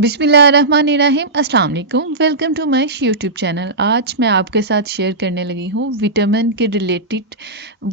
बिस्मिल्लाहिर्रहमानिर्रहीम। अस्सलाम वालेकुम। Welcome to my YouTube channel. आज मैं आपके साथ शेयर करने लगी हूँ विटामिन के रिलेटेड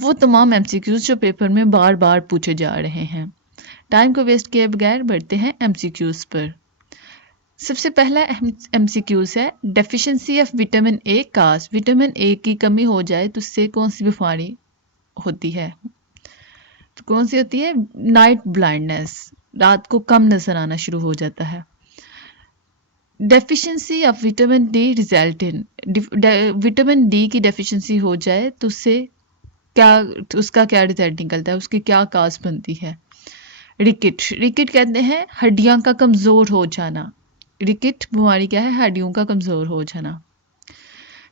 वो तमाम एमसीक्यूज जो पेपर में बार बार पूछे जा रहे हैं। टाइम को वेस्ट किए बगैर बढ़ते हैं एमसीक्यूज पर। सबसे पहला एमसीक्यूज है deficiency of vitamin A cause. Vitamin A की कमी हो जाए तो उससे कौन सी बीमारी होती है? तो कौन सी होती है? नाइट ब्लाइंडनेस, रात को कम नजर आना शुरू हो जाता है। Deficiency of vitamin D result in, vitamin D की डेफिशिएंसी हो जाए तो उससे क्या, उसका क्या रिजल्ट निकलता है, उसकी क्या काज बनती है? रिकेट, रिकेट कहते हैं हड्डियां का कमजोर हो जाना। रिकेट बीमारी क्या है? हड्डियों का कमजोर हो जाना।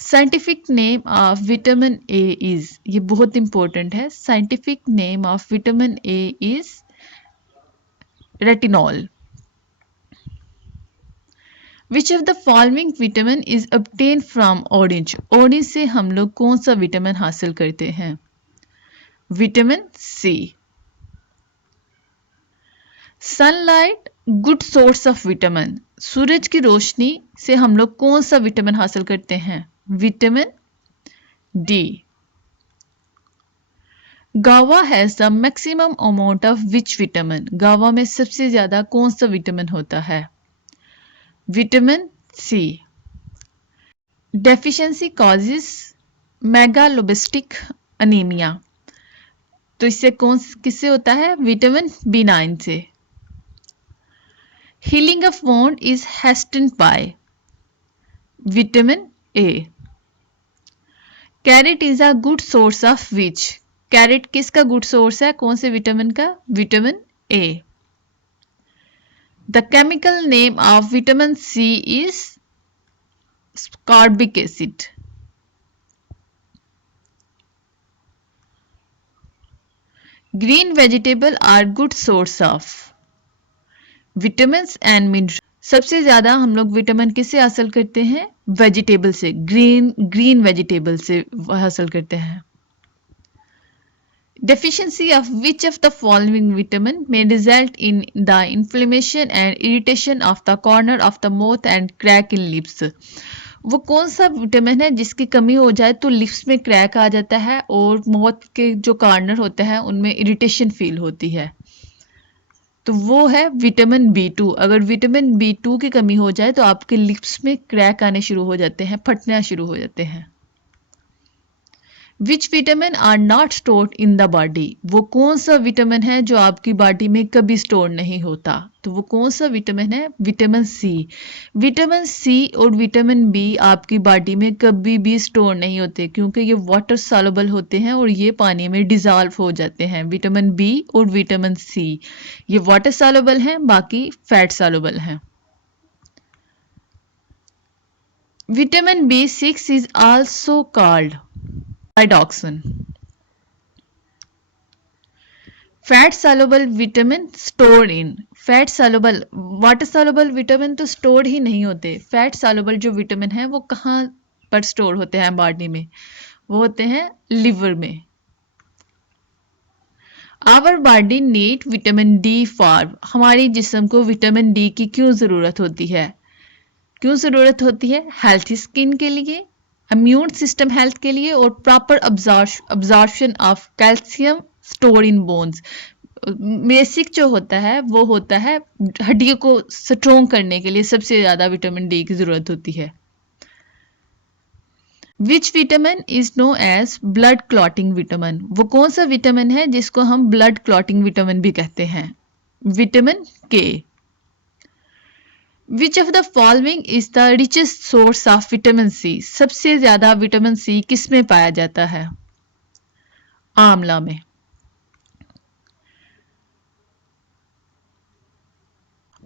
Scientific name of vitamin A is, ये बहुत इंपॉर्टेंट है। Scientific name of vitamin A is retinol. Which of the following vitamin is obtained from orange. Orange से हम लोग कौन सा विटामिन हासिल करते हैं? Vitamin C. Sunlight good source of vitamin. सूरज की रोशनी से हम लोग कौन सा विटामिन हासिल करते हैं? Vitamin D. Guava has the maximum amount of which vitamin. Guava में सबसे ज्यादा कौन सा विटामिन होता है? Vitamin C. Deficiency causes megaloblastic anaemia. तो इससे कौन किससे होता है? विटामिन B9 से। Healing of wound is hastened by vitamin A. Carrot is a good source of which. Carrot किसका गुड सोर्स है? कौन से विटामिन का? Vitamin A. The chemical name of vitamin C is ascorbic acid. Green vegetable are good source of vitamin and mineral. सबसे ज्यादा हम लोग vitamin किससे हासिल करते हैं? वेजिटेबल से, ग्रीन वेजिटेबल से हासिल करते हैं। Deficiency of which of the following vitamin may result in the inflammation and irritation of the corner of the mouth and crack in lips। वो कौन सा विटामिन है जिसकी कमी हो जाए तो लिप्स में क्रैक आ जाता है और माउथ के जो कॉर्नर होते हैं उनमें इरिटेशन फील होती है? तो वो है विटामिन B2। अगर विटामिन B2 की कमी हो जाए तो आपके लिप्स में क्रैक आने शुरू हो जाते हैं, फटना शुरू हो जाते हैं। Which vitamin are not stored in the body. वो कौन सा विटामिन है जो आपकी बॉडी में कभी स्टोर नहीं होता? तो वो कौन सा विटामिन है? विटामिन सी। विटामिन सी और विटामिन बी आपकी बॉडी में कभी भी स्टोर नहीं होते क्योंकि ये वाटर सॉल्युबल होते हैं और ये पानी में डिजॉल्व हो जाते हैं। विटामिन बी और विटामिन सी ये वाटर सॉल्युबल हैं, बाकी फैट सॉल्युबल हैं। Vitamin B6 is also called pyridoxine। Fat soluble vitamin store in, fat soluble, water soluble vitamin तो स्टोर ही नहीं होते। फैट सॉल्युबल जो विटामिन है वो कहाँ पर स्टोर होते हैं बॉडी में? वो होते हैं लिवर में। Our body need vitamin D for, हमारी जिस्म को विटामिन डी की क्यों जरूरत होती है? क्यों जरूरत होती है? हेल्थी स्किन के लिए, इम्यून सिस्टम हेल्थ के लिए और proper absorption of calcium store in bones. Basic जो होता है वो होता है हड्डियों को स्ट्रोंग करने के लिए सबसे ज्यादा विटामिन डी की जरूरत होती है। Which vitamin is known as blood clotting vitamin. वो कौन सा विटामिन है जिसको हम ब्लड क्लॉटिंग विटामिन भी कहते हैं? Vitamin K. Which of the following is the richest source of vitamin C. सबसे ज्यादा विटामिन सी किस में पाया जाता है? आंवला में।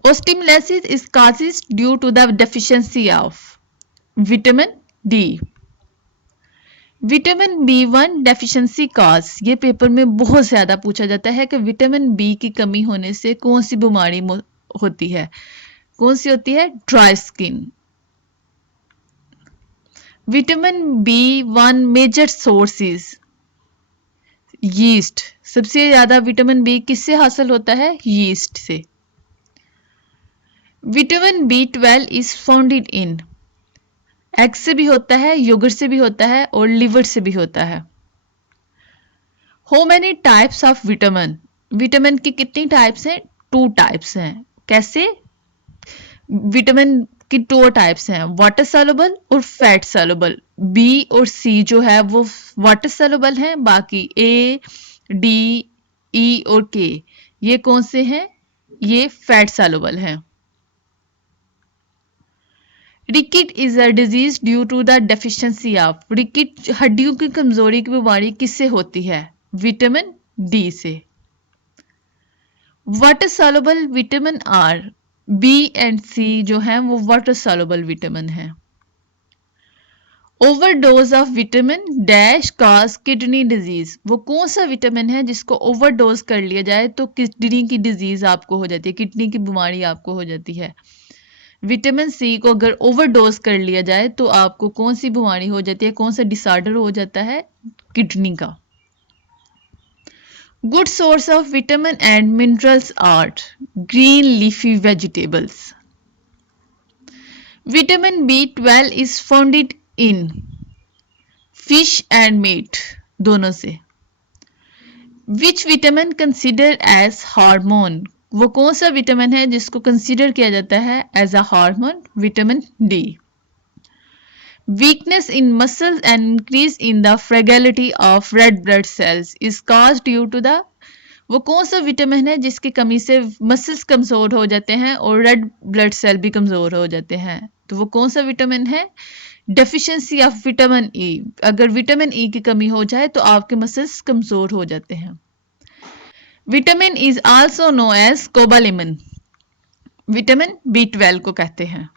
Osteomalacia is causes due to the deficiency of vitamin D. Vitamin B1 deficiency cause, ये पेपर में बहुत ज्यादा पूछा जाता है कि विटामिन बी की कमी होने से कौन सी बीमारी होती है? कौन सी होती है? Dry skin. Vitamin B1 major sources yeast. सबसे ज्यादा विटामिन बी किससे हासिल होता है? यीस्ट से। Vitamin B12 is founded in, egg से भी होता है, योगर्ट से भी होता है और लिवर से भी होता है। How many types of vitamin, vitamin की कितनी टाइप्स हैं? 2 टाइप्स हैं। कैसे? विटामिन की 2 टाइप्स हैं, वाटर सॉल्युबल और फैट सॉल्युबल। बी और सी जो है वो वाटर सॉल्युबल हैं, बाकी ए, डी, ई और के ये कौन से हैं? ये फैट सॉल्युबल हैं। Rickets is a disease due to the deficiency of, rickets हड्डियों की कमजोरी की बीमारी किससे होती है? विटामिन डी से। Water soluble vitamin are, B and C जो हैं वो वाटर सॉल्युबल विटामिन हैं। Overdose of vitamin dash cause kidney disease, वो कौन सा विटामिन है जिसको ओवरडोज कर लिया जाए तो किडनी की डिजीज आपको हो जाती है, किडनी की बीमारी आपको हो जाती है। विटामिन सी को अगर ओवरडोज कर लिया जाए तो आपको कौन सी बीमारी हो जाती है, कौन सा डिसऑर्डर हो जाता है? किडनी का। Good source of vitamin and minerals are green leafy vegetables. Vitamin B12 is founded in fish and meat, दोनों से। Which vitamin consider as hormone, वो कौन सा विटामिन है जिसको कंसिडर किया जाता है as a hormone? Vitamin D. Weakness in muscles and increase in the fragility of red blood cells is caused due to the, वो कौन सा विटामिन है जिसकी कमी से मसल्स कमजोर हो जाते हैं और रेड ब्लड सेल भी कमजोर हो जाते हैं? तो वो कौन सा विटामिन है? डेफिशिएंसी ऑफ विटामिन ई, अगर विटामिन ई की कमी हो जाए तो आपके मसल्स कमजोर हो जाते हैं। Vitamin is also known as cobalamin, vitamin B12 को कहते हैं।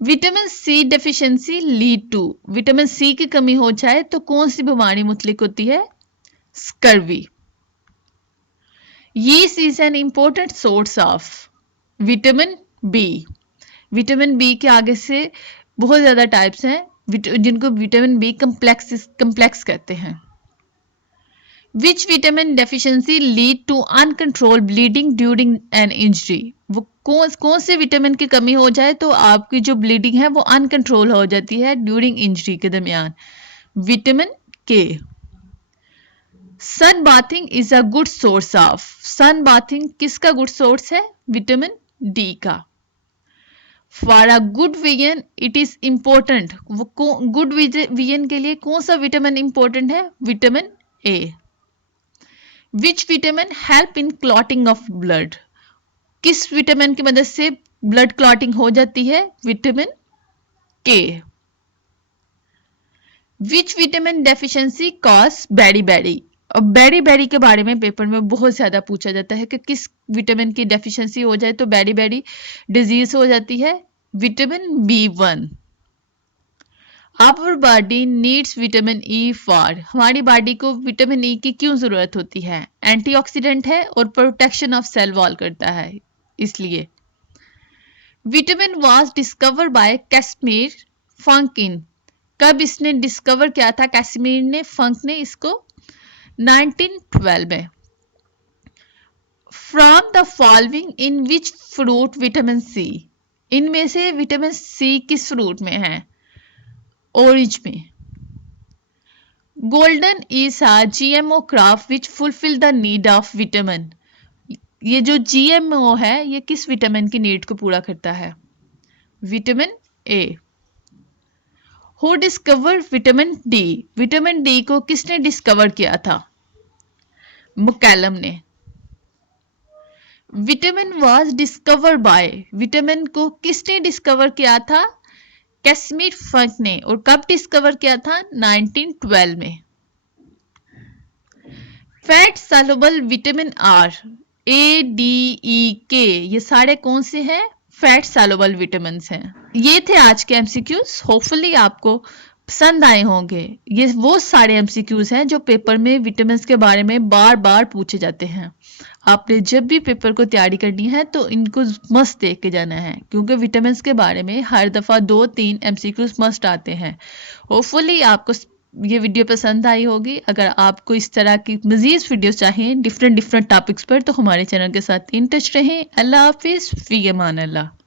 Vitamin C deficiency lead to, vitamin C की कमी हो जाए तो कौन सी बीमारी मुतलिक होती है? Scurvy. Yeast is an important source of vitamin B, vitamin B के आगे से बहुत ज्यादा टाइप्स हैं जिनको विटामिन बी कम्प्लेक्स कहते हैं। Which vitamin deficiency lead to uncontrol bleeding during an injury, वो कौन से विटामिन की कमी हो जाए तो आपकी जो ब्लीडिंग है वो अनकंट्रोल हो जाती है ड्यूरिंग इंजरी के दरमियान? Vitamin K. Sun bathing is a good source of, sun bathing किसका गुड सोर्स है? विटामिन डी का। For a good vision it is important, वो गुड विजन के लिए कौन सा विटामिन इंपॉर्टेंट है? Vitamin A. Which vitamin help in clotting of blood, किस विटामिन की मदद से ब्लड क्लॉटिंग हो जाती है? Vitamin K. Which vitamin deficiency cause beri beri, अब बेरी बेरी के बारे में पेपर में बहुत ज्यादा पूछा जाता है कि किस विटामिन की डेफिशिएंसी हो जाए तो बेरी बेरी डिजीज हो जाती है? Vitamin B1। Our body needs vitamin E for, हमारी बॉडी को विटामिन ई की क्यों जरूरत होती है? एंटीऑक्सीडेंट है और प्रोटेक्शन ऑफ सेल वॉल करता है, इसलिए। विटामिन वाज डिस्कवर बाय कैसमीर फंकिन, कब इसने डिस्कवर किया था? कैसमीर ने, फंक ने इसको 1912 में। From the following in which fruit vitamin C, इनमें से विटामिन सी किस फ्रूट में है? ऑरेंज में। Golden is a GMO crop which fulfil the need of vitamin, ये जो GMO है ये किस विटामिन की नीड को पूरा करता है? Vitamin A. Who discover vitamin D, vitamin D को किसने डिस्कवर किया था? मैकलम ने। Vitamin was discover by, vitamin को किसने डिस्कवर किया था? कैसमीर फंक ने, और कब डिस्कवर किया था? 1912 में। Fat soluble vitamin are, ADEK, ये सारे कौन से हैं? फैट सॉल्युबल विटामिन हैं। ये थे आज के MCQs, होपफुली आपको पसंद आए होंगे। ये वो सारे MCQs हैं जो पेपर में विटामिन के बारे में बार बार पूछे जाते हैं। आपने जब भी पेपर को तैयारी करनी है तो इनको मस्त देख के जाना है, क्योंकि विटामिन के बारे में हर दफ़ा 2-3 MCQs मस्ट आते हैं। होपफुली आपको ये वीडियो पसंद आई होगी। अगर आपको इस तरह की मज़ीद वीडियोस चाहिए डिफरेंट डिफरेंट टॉपिक्स पर, तो हमारे चैनल के साथ इन टच रहें। अल्लाह हाफिज़, फ़ी अमान अल्लाह।